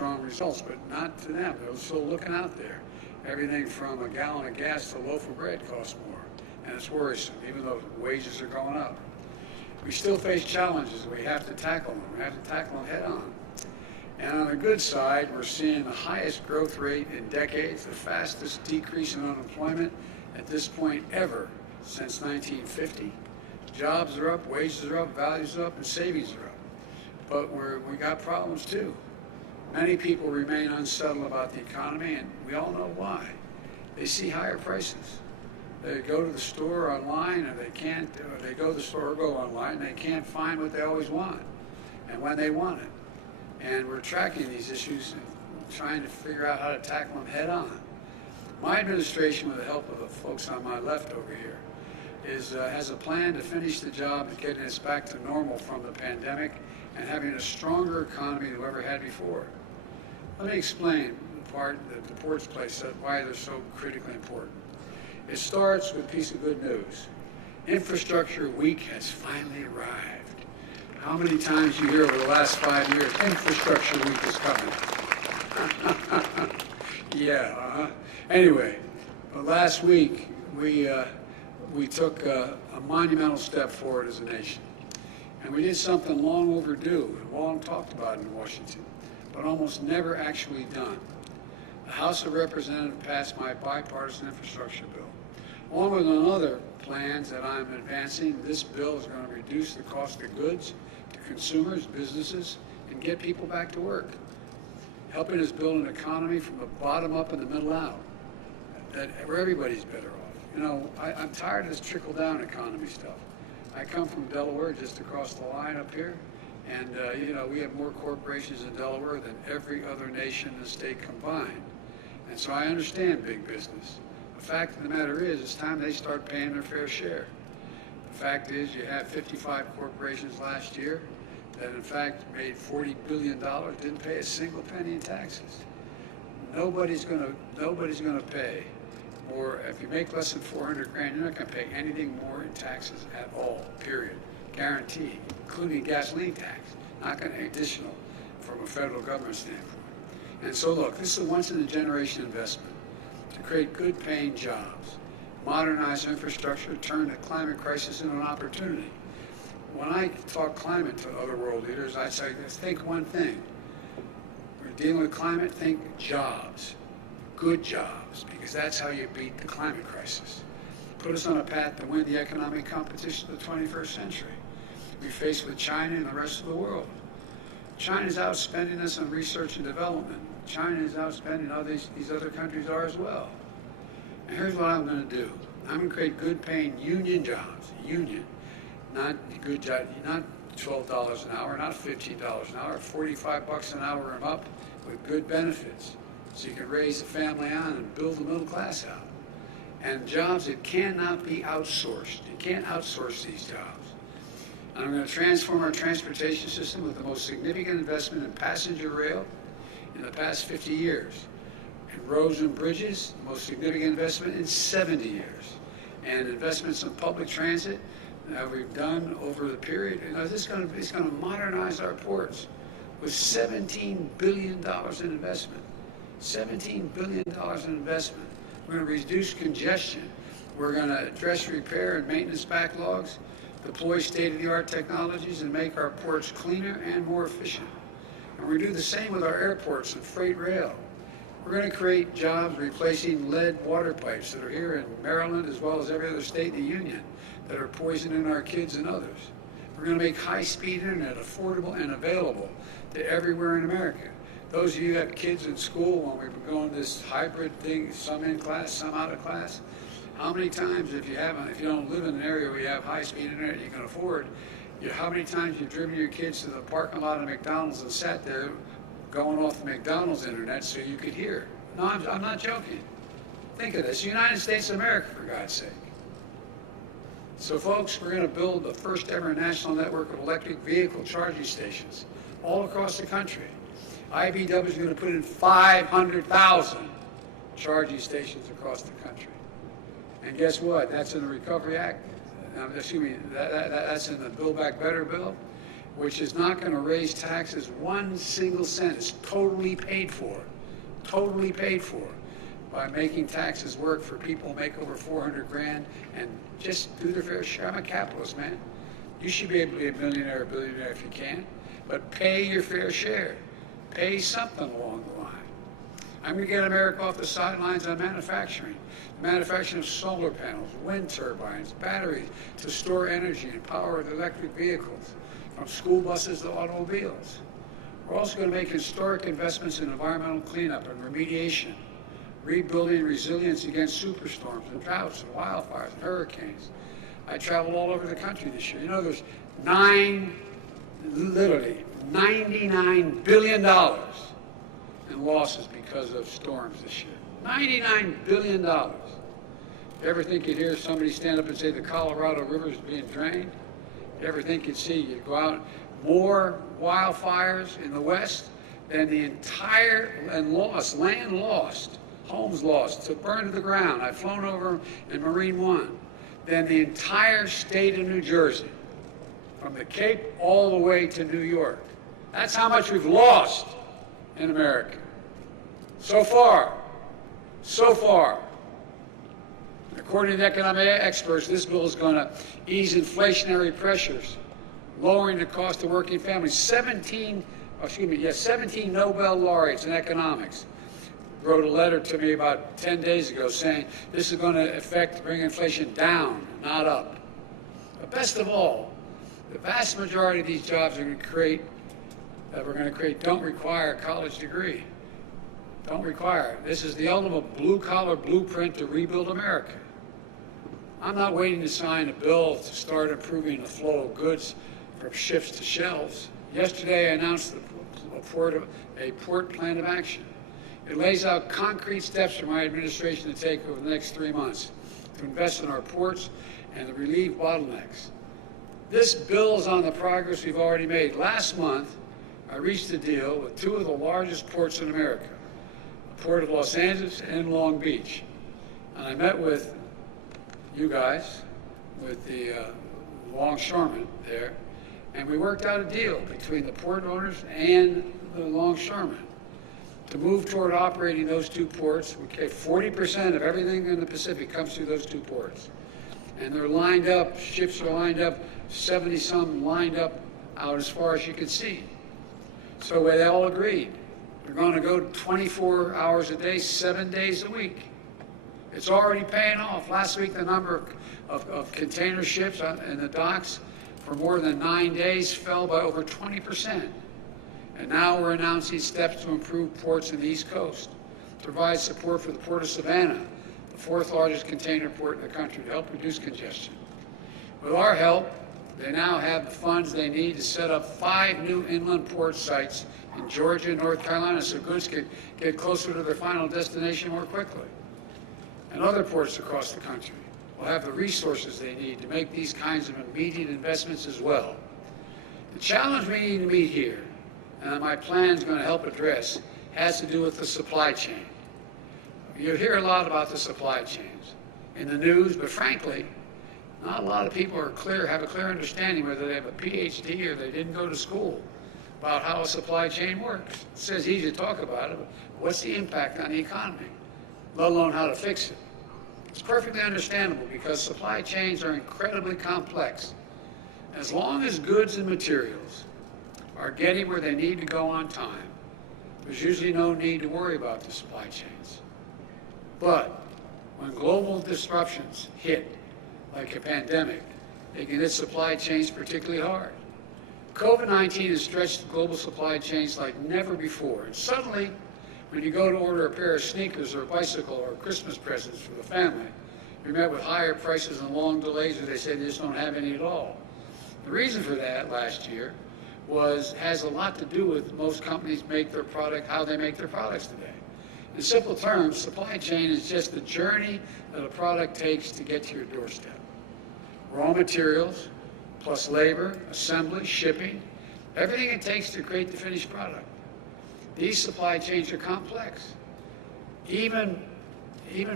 strong results, but not to them. They're still looking out there. Everything from a gallon of gas to a loaf of bread costs more, and it's worrisome, even though wages are going up. We still face challenges. We have to tackle them. We have to tackle them head on. And on the good side, we're seeing the highest growth rate in decades, the fastest decrease in unemployment at this point ever since 1950. Jobs are up, wages are up, values are up, and savings are up. But we got problems too. Many people remain unsettled about the economy, and we all know why. They see higher prices. They go to the store online, or they go to the store or go online, and they can't find what they always want and when they want it. And we're tracking these issues and trying to figure out how to tackle them head on. My administration, with the help of the folks on my left over here, has a plan to finish the job of getting us back to normal from the pandemic and having a stronger economy than we ever had before. Let me explain the part that the ports play, why they're so critically important. It starts with a piece of good news. Infrastructure Week has finally arrived. How many times you hear over the last 5 years, Infrastructure Week is coming? Yeah, Anyway, last week we took a monumental step forward as a nation. And we did something long overdue and long talked about in Washington, but almost never actually done. The House of Representatives passed my bipartisan infrastructure bill. Along with other plans that I'm advancing, this bill is going to reduce the cost of goods to consumers, businesses, and get people back to work, helping us build an economy from the bottom up and the middle out, where everybody's better off. You know, I'm tired of this trickle-down economy stuff. I come from Delaware, just across the line up here, and you know, we have more corporations in Delaware than every other nation in the state combined. And so I understand big business. The fact of the matter is, it's time they start paying their fair share. The fact is, you had 55 corporations last year that in fact made $40 billion, didn't pay a single penny in taxes. Nobody's gonna pay more. If you make less than 400 grand, you're not gonna pay anything more in taxes at all, period. Guaranteed, including gasoline tax, not gonna additional from a federal government standpoint. And so look, this is a once-in-a-generation investment to create good-paying jobs, modernize infrastructure, turn the climate crisis into an opportunity. When I talk climate to other world leaders, I say, think one thing. We're dealing with climate, think jobs, good jobs, because that's how you beat the climate crisis. Put us on a path to win the economic competition of the 21st century. We face with China and the rest of the world. China's outspending us on research and development. China is outspending how these other countries are as well. And here's what I'm going to do. I'm going to create good-paying union jobs, not good job, not $12 an hour, not $15 an hour, $45 an hour and up with good benefits, so you can raise a family on and build the middle class out. And jobs that cannot be outsourced. You can't outsource these jobs. And I'm going to transform our transportation system with the most significant investment in passenger rail in the past 50 years. In roads and bridges, the most significant investment in 70 years. And investments in public transit that we've done over the period. You know, it's going to modernize our ports with $17 billion in investment. $17 billion in investment. We're going to reduce congestion. We're going to address repair and maintenance backlogs, deploy state-of-the-art technologies, and make our ports cleaner and more efficient. And we're going to do the same with our airports and freight rail. We're going to create jobs replacing lead water pipes that are here in Maryland as well as every other state in the union that are poisoning our kids and others. We're going to make high-speed internet affordable and available to everywhere in America. Those of you who have kids in school, when we've been going this hybrid thing, some in class, some out of class, how many times, if you don't live in an area where you have high-speed internet you can afford, how many times you've driven your kids to the parking lot of McDonald's and sat there going off the McDonald's internet so you could hear? No, I'm not joking. Think of this, United States of America, for God's sake. So folks, we're going to build the first ever national network of electric vehicle charging stations all across the country. IBW is going to put in 500,000 charging stations across the country. And guess what? That's in the Recovery Act. That's in the Build Back Better bill. which is not going to raise taxes 1 single cent. It's totally paid for by making taxes work for people who make over 400 grand and just do their fair share. I'm a capitalist, man. You should be able to be a millionaire or billionaire if you can, but pay your fair share. Pay something along the line. I'm going to get America off the sidelines on manufacturing. Manufacturing of solar panels, wind turbines, batteries to store energy and power the electric vehicles, from school buses to automobiles. We're also going to make historic investments in environmental cleanup and remediation, rebuilding resilience against superstorms and droughts and wildfires and hurricanes. I traveled all over the country this year. You know, there's literally $99 billion in losses because of storms this year. $99 billion. You ever think you'd hear somebody stand up and say the Colorado River is being drained? You ever think you'd go out, more wildfires in the West than the entire, and lost, land lost, homes lost, to burn to the ground. I've flown over in Marine One, than the entire state of New Jersey, from the Cape all the way to New York. That's how much we've lost in America. So far. According to economic experts, this bill is going to ease inflationary pressures, lowering the cost of working families. 17 Nobel laureates in economics wrote a letter to me about 10 days ago saying this is going to bring inflation down, not up. But best of all, the vast majority of these jobs we're going to create don't require a college degree. Don't require it. This is the ultimate blue-collar blueprint to rebuild America. I'm not waiting to sign a bill to start improving the flow of goods from ships to shelves. Yesterday, I announced a port plan of action. It lays out concrete steps for my administration to take over the next 3 months to invest in our ports and to relieve bottlenecks. This builds on the progress we've already made. Last month, I reached a deal with 2 of the largest ports in America, the Port of Los Angeles and Long Beach. And I met with you guys, with the longshoremen there, and we worked out a deal between the port owners and the longshoremen to move toward operating those 2 ports. Okay, 40% of everything in the Pacific comes through those 2 ports. And they're lined up, ships are lined up, 70-some lined up out as far as you can see. So they all agreed. We're going to go 24 hours a day, 7 days a week. It's already paying off. Last week, the number of container ships in the docks for more than 9 days fell by over 20%. And now we're announcing steps to improve ports in the East Coast, to provide support for the Port of Savannah, the 4th largest container port in the country, to help reduce congestion. With our help, they now have the funds they need to set up 5 new inland port sites in Georgia and North Carolina so goods can get closer to their final destination more quickly. And other ports across the country will have the resources they need to make these kinds of immediate investments as well. The challenge we need to meet here, and my plan is going to help address, has to do with the supply chain. You hear a lot about the supply chains in the news, but frankly, not a lot of people have a clear understanding, whether they have a PhD or they didn't go to school, about how a supply chain works. It says easy to talk about it, but what's the impact on the economy, let alone how to fix it? It's perfectly understandable because supply chains are incredibly complex. As long as goods and materials are getting where they need to go on time, there's usually no need to worry about the supply chains. But when global disruptions hit, like a pandemic, they can hit supply chains particularly hard. COVID-19 has stretched global supply chains like never before. And suddenly, when you go to order a pair of sneakers or a bicycle or Christmas presents for the family, you're met with higher prices and long delays, or they say they just don't have any at all. The reason for that last year has a lot to do with most companies how they make their products today. In simple terms, supply chain is just the journey that a product takes to get to your doorstep. Raw materials, plus labor, assembly, shipping, everything it takes to create the finished product. These supply chains are complex. Even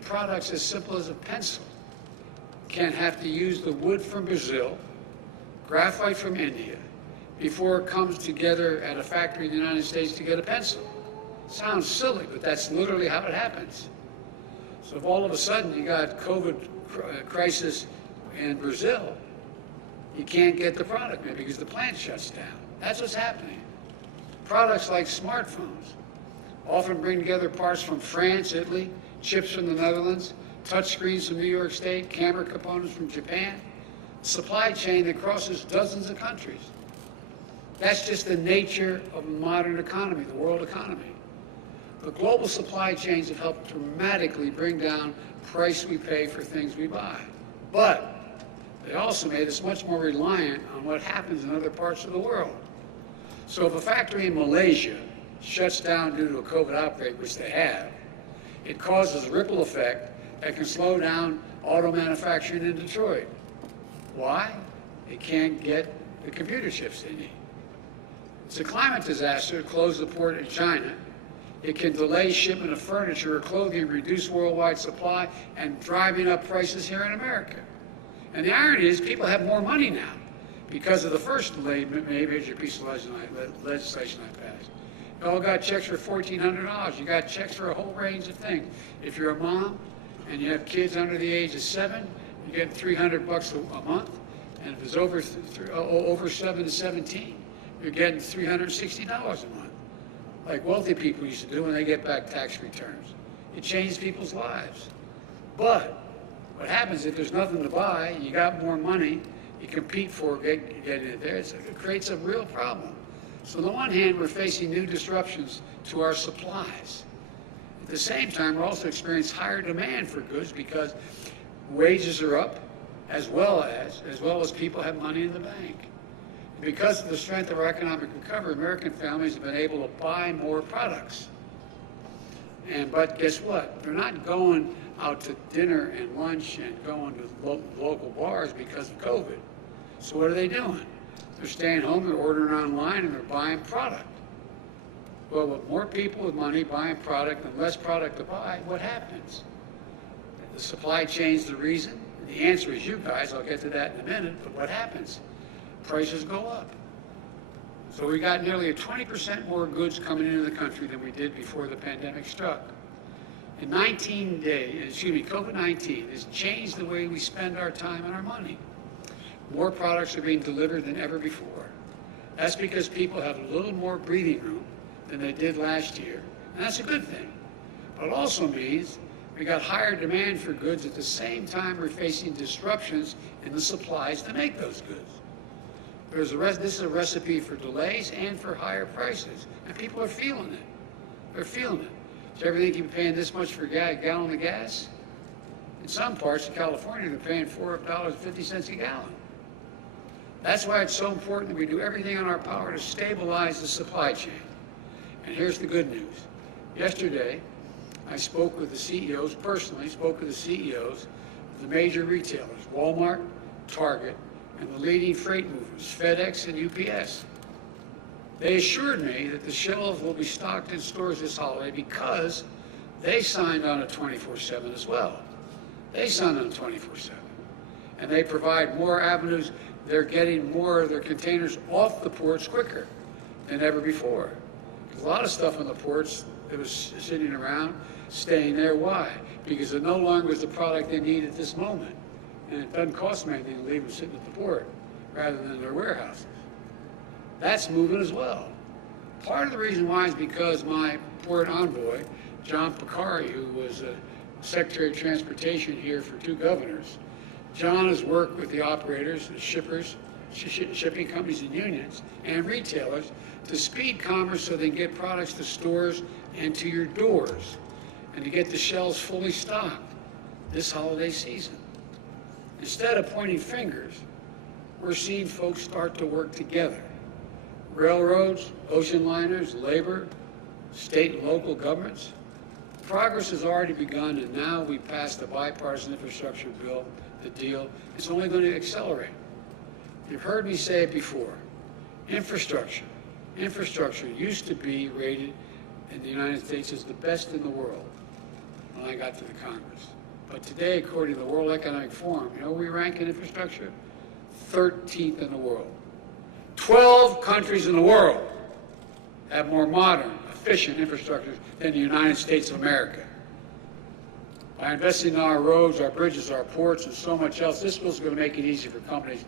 products as simple as a pencil can have to use the wood from Brazil, graphite from India, before it comes together at a factory in the United States to get a pencil. Sounds silly, but that's literally how it happens. So if all of a sudden you got COVID crisis in Brazil, you can't get the product maybe because the plant shuts down. That's what's happening. Products like smartphones often bring together parts from France, Italy, chips from the Netherlands, touch screens from New York State, camera components from Japan, supply chain that crosses dozens of countries. That's just the nature of the modern economy, the world economy. The global supply chains have helped dramatically bring down the price we pay for things we buy. But they also made us much more reliant on what happens in other parts of the world. So if a factory in Malaysia shuts down due to a COVID outbreak, which they have, it causes a ripple effect that can slow down auto manufacturing in Detroit. Why? They can't get the computer chips they need. It's a climate disaster to close the port in China. It can delay shipment of furniture or clothing, reduce worldwide supply, and driving up prices here in America. And the irony is people have more money now because of the first major piece of legislation I passed. You all got checks for $1,400. You got checks for a whole range of things. If you're a mom and you have kids under the age of 7, you get $300 a month. And if it's over 7 to 17, you're getting $360 a month, like wealthy people used to do when they get back tax returns. It changed people's lives. But what happens if there's nothing to buy, you got more money, you compete for getting it there, it creates a real problem. So on the one hand, we're facing new disruptions to our supplies. At the same time, we're also experiencing higher demand for goods because wages are up, as well as people have money in the bank. Because of the strength of our economic recovery, American families have been able to buy more products. But guess what? They're not going out to dinner and lunch and going to local bars because of COVID. So what are they doing? They're staying home, they're ordering online, and they're buying product. Well, with more people with money buying product and less product to buy, what happens? The supply chain's the reason. The answer is you guys. I'll get to that in a minute. But what happens? Prices go up. So we got nearly 20% more goods coming into the country than we did before the pandemic struck. In 19 days, COVID-19 has changed the way we spend our time and our money. More products are being delivered than ever before. That's because people have a little more breathing room than they did last year, and that's a good thing. But it also means we got higher demand for goods at the same time we're facing disruptions in the supplies to make those goods. This is a recipe for delays and for higher prices, and people are feeling it. They're feeling it. So everything keep paying this much for a gallon of gas? In some parts of California, they're paying $4.50 a gallon. That's why it's so important that we do everything in our power to stabilize the supply chain. And here's the good news. Yesterday, I spoke with the CEOs, personally spoke with the CEOs of the major retailers, Walmart, Target, and the leading freight movers, FedEx and UPS. They assured me that the shelves will be stocked in stores this holiday because they signed on a 24/7 as well. They signed on a 24/7. And they provide more avenues. They're getting more of their containers off the ports quicker than ever before. There's a lot of stuff on the ports that was sitting around, staying there. Why? Because it no longer is the product they need at this moment. And it doesn't cost them anything to leave them sitting at the port rather than their warehouses. That's moving as well. Part of the reason why is because my port envoy, John Picari, who was Secretary of Transportation here for 2 governors, John has worked with the operators, the shippers, shipping companies and unions, and retailers to speed commerce so they can get products to stores and to your doors, and to get the shelves fully stocked this holiday season. Instead of pointing fingers, we're seeing folks start to work together. Railroads, ocean liners, labor, state and local governments. Progress has already begun, and now we passed the bipartisan infrastructure bill, the deal. It's only going to accelerate. You've heard me say it before. Infrastructure used to be rated in the United States as the best in the world when I got to the Congress. But today, according to the World Economic Forum, you know where we rank in infrastructure? 13th in the world. 12 countries in the world have more modern, efficient infrastructure than the United States of America. By investing in our roads, our bridges, our ports, and so much else, this was going to make it easy for companies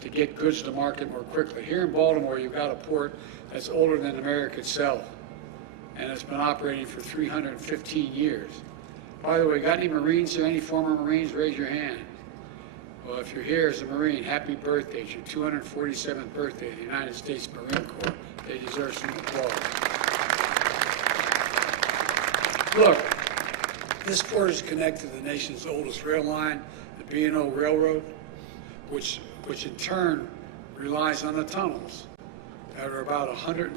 to get goods to market more quickly. Here in Baltimore, you've got a port that's older than America itself, and it's been operating for 315 years. By the way, got any Marines here? Any former Marines? Raise your hand. Well, if you're here as a Marine, happy birthday. It's your 247th birthday of the United States Marine Corps. They deserve some applause. Look, this port is connected to the nation's oldest rail line, the B&O Railroad, which in turn relies on the tunnels that are about 100